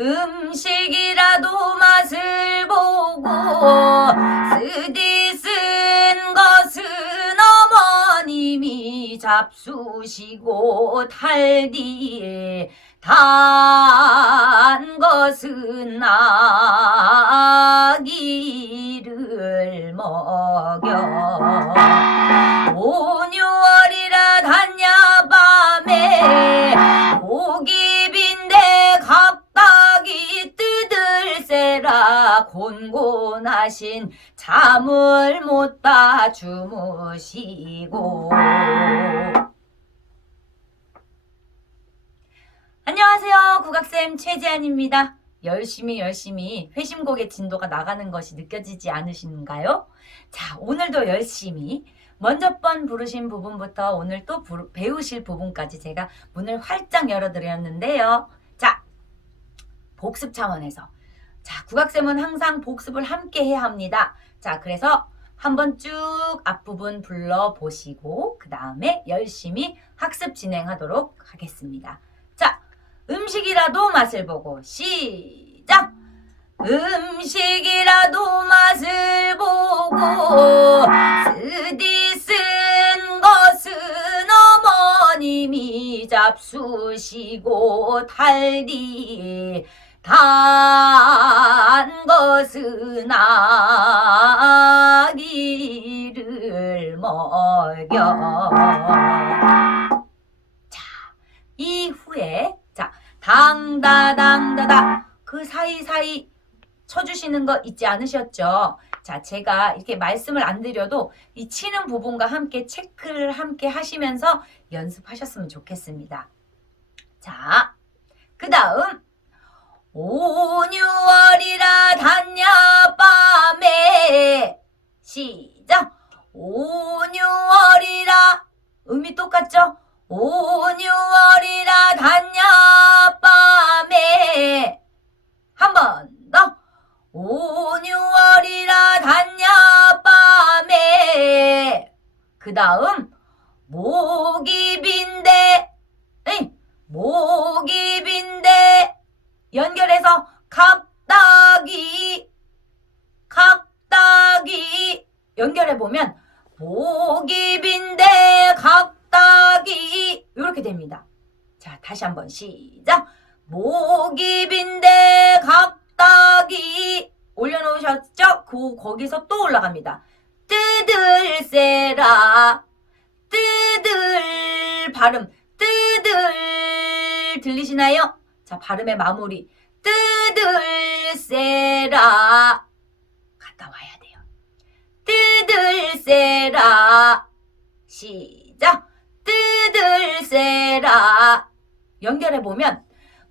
음식이라도 맛을 보고 쓰디 쓴 것은 어머님이 잡수시고 탈뒤에 단 것은 아기를 먹여. 온유월이라 단야 밤에 뜯을세라 곤곤하신 잠을 못 다 주무시고 안녕하세요 국악쌤 최지안입니다 열심히 열심히 회심곡의 진도가 나가는 것이 느껴지지 않으신가요? 자 오늘도 열심히 먼저 번 부르신 부분부터 오늘 또 부르- 배우실 부분까지 제가 문을 활짝 열어드렸는데요. 자, 복습 차원에서. 자, 국악쌤은 항상 복습을 함께 해야 합니다. 자, 그래서 한번 쭉 앞부분 불러보시고, 그 다음에 열심히 학습 진행하도록 하겠습니다. 자, 음식이라도 맛을 보고, 시작! 음식이라도 맛을 보고 쓰디 쓴 것은 어머님이 잡수시고 탈뒤 단 것은 아기를 먹여 자 이후에 자 당다 당다다 그 사이사이 쳐주시는 거 잊지 않으셨죠? 자, 제가 이렇게 말씀을 안 드려도 이 치는 부분과 함께 체크를 함께 하시면서 연습하셨으면 좋겠습니다. 자, 그 다음, 온유월이라 단야 밤에 시작! 온유월이라 음이 똑같죠? 온유월이라 단야 밤에 한 번 더. 온유월이라 단야 밤에 그 다음 목입인데 에이, 목입인데 연결해서 각다기 각다기 연결해 보면 목입인데 각다기 이렇게 됩니다. 자 다시 한번 시작 목입인데 각다기 올려놓으셨죠? 그 거기서 또 올라갑니다. 뜯을세라 뜯을 발음 뜯을 들리시나요? 자 발음의 마무리. 뜯을세라. 갔다 와야 돼요. 뜯을세라. 시작. 뜯을세라. 연결해 보면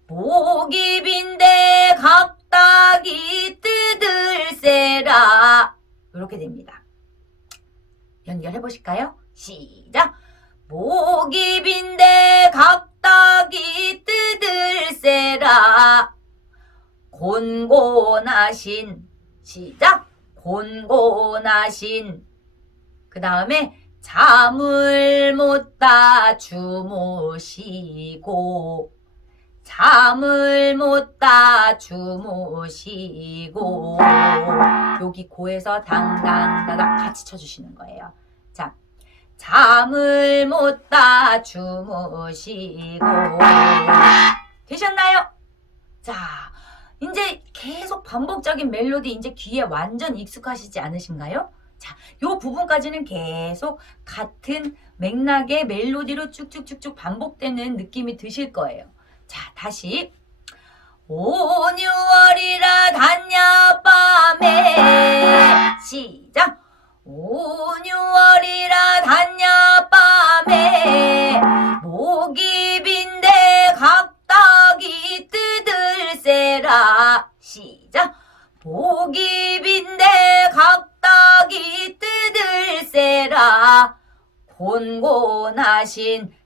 목입인데 각다기 뜯을세라. 이렇게 됩니다. 연결해 보실까요? 시작. 목입인데 각 다기 뜯을세라. 곤곤하신 시작. 곤곤하신. 그 다음에 잠을 못다 주무시고 잠을 못다 주무시고 여기 고에서 당당다다 같이 쳐주시는 거예요. 자, 잠을 못 다 주무시고 되셨나요? 자, 이제 계속 반복적인 멜로디 이제 귀에 완전 익숙하시지 않으신가요? 자, 요 부분까지는 계속 같은 맥락의 멜로디로 쭉쭉쭉쭉 반복되는 느낌이 드실 거예요. 자, 다시. 온유월이라 단야 밤에 시작. 온유월이라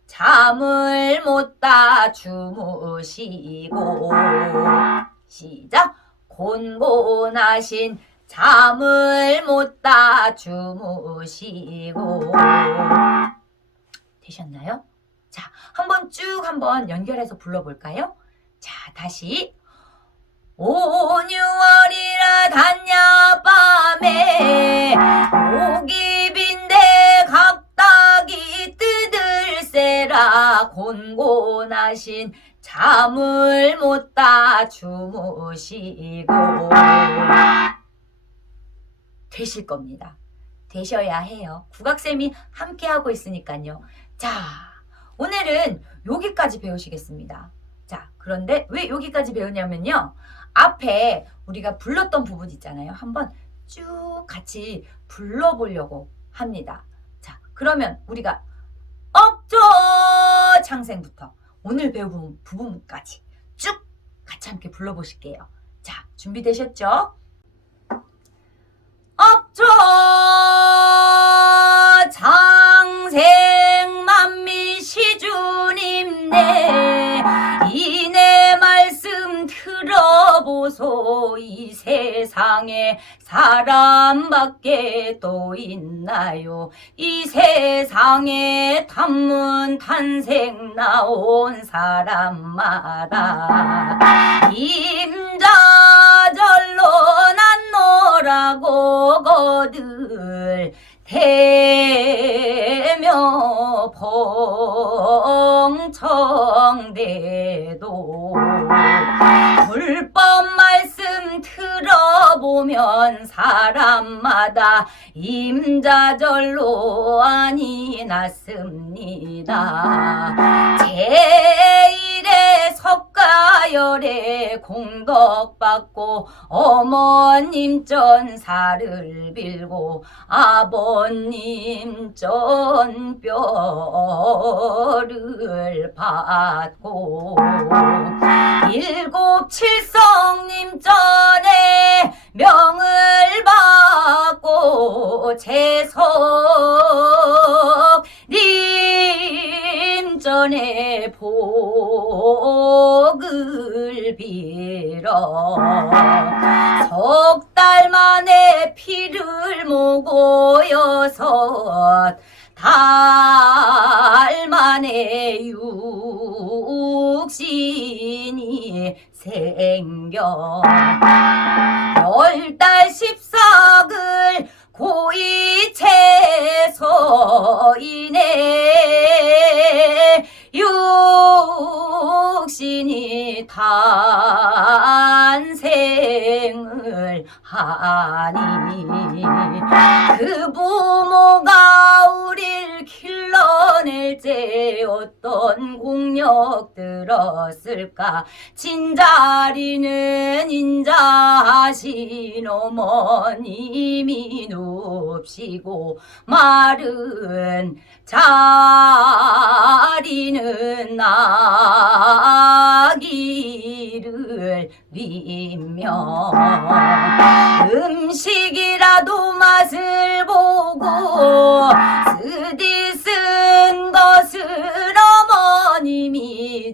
잠을 못다 주무시고 시작 곤곤하신 잠을 못다 주무시고 되셨나요? 자, 한번 쭉 한번 연결해서 불러볼까요? 자, 다시 온유월이라 단야밤에 뜯을세라 곤곤하신 잠을 못 다 주무시고 되실 겁니다. 되셔야 해요. 국악쌤이 함께 하고 있으니까요. 자, 오늘은 여기까지 배우시겠습니다. 자, 그런데 왜 여기까지 배우냐면요. 앞에 우리가 불렀던 부분 있잖아요. 한번 쭉 같이 불러보려고 합니다. 자, 그러면 우리가 창생부터 오늘 배운 부분까지 쭉 같이 함께 불러보실게요. 자, 준비되셨죠? 억조 세상에 사람밖에 또 있나요? 이 세상에 단문 탄생 나온 사람마다 임자절로 난 노라고 거들 대며 봉청대도 들어 보면 사람마다 임자절로 아니 났습니다. 제1의 석가열에 공덕받고 어머님 전사를 빌고 아버님 전뼈를 받고 일곱 칠성님 재석님 전에 복을 빌어 석 달 만에 피를 모고여섯 달 만에 육신이 생겨 열달 십삭 때 어떤 공력 들었을까? 진자리는 인자하신 어머님이 눕시고 마른 자리는 나기를 비며 음식이라도 맛을 보고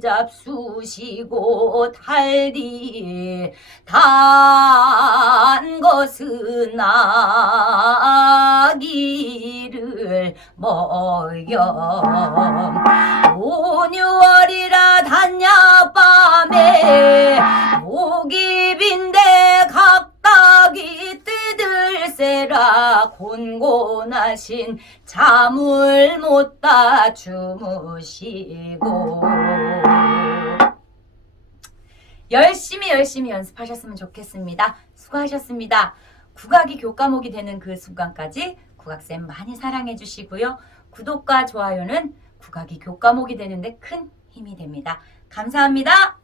잡수시고 달디 단 것은 나기를 먹여 온유월이라 단야 밤에 목입인데 각각이 뜯을세라 곤곤하신 잠을 못 다 주무시고 열심히 열심히 연습하셨으면 좋겠습니다. 수고하셨습니다. 국악이 교과목이 되는 그 순간까지 국악쌤 많이 사랑해 주시고요. 구독과 좋아요는 국악이 교과목이 되는데 큰 힘이 됩니다. 감사합니다.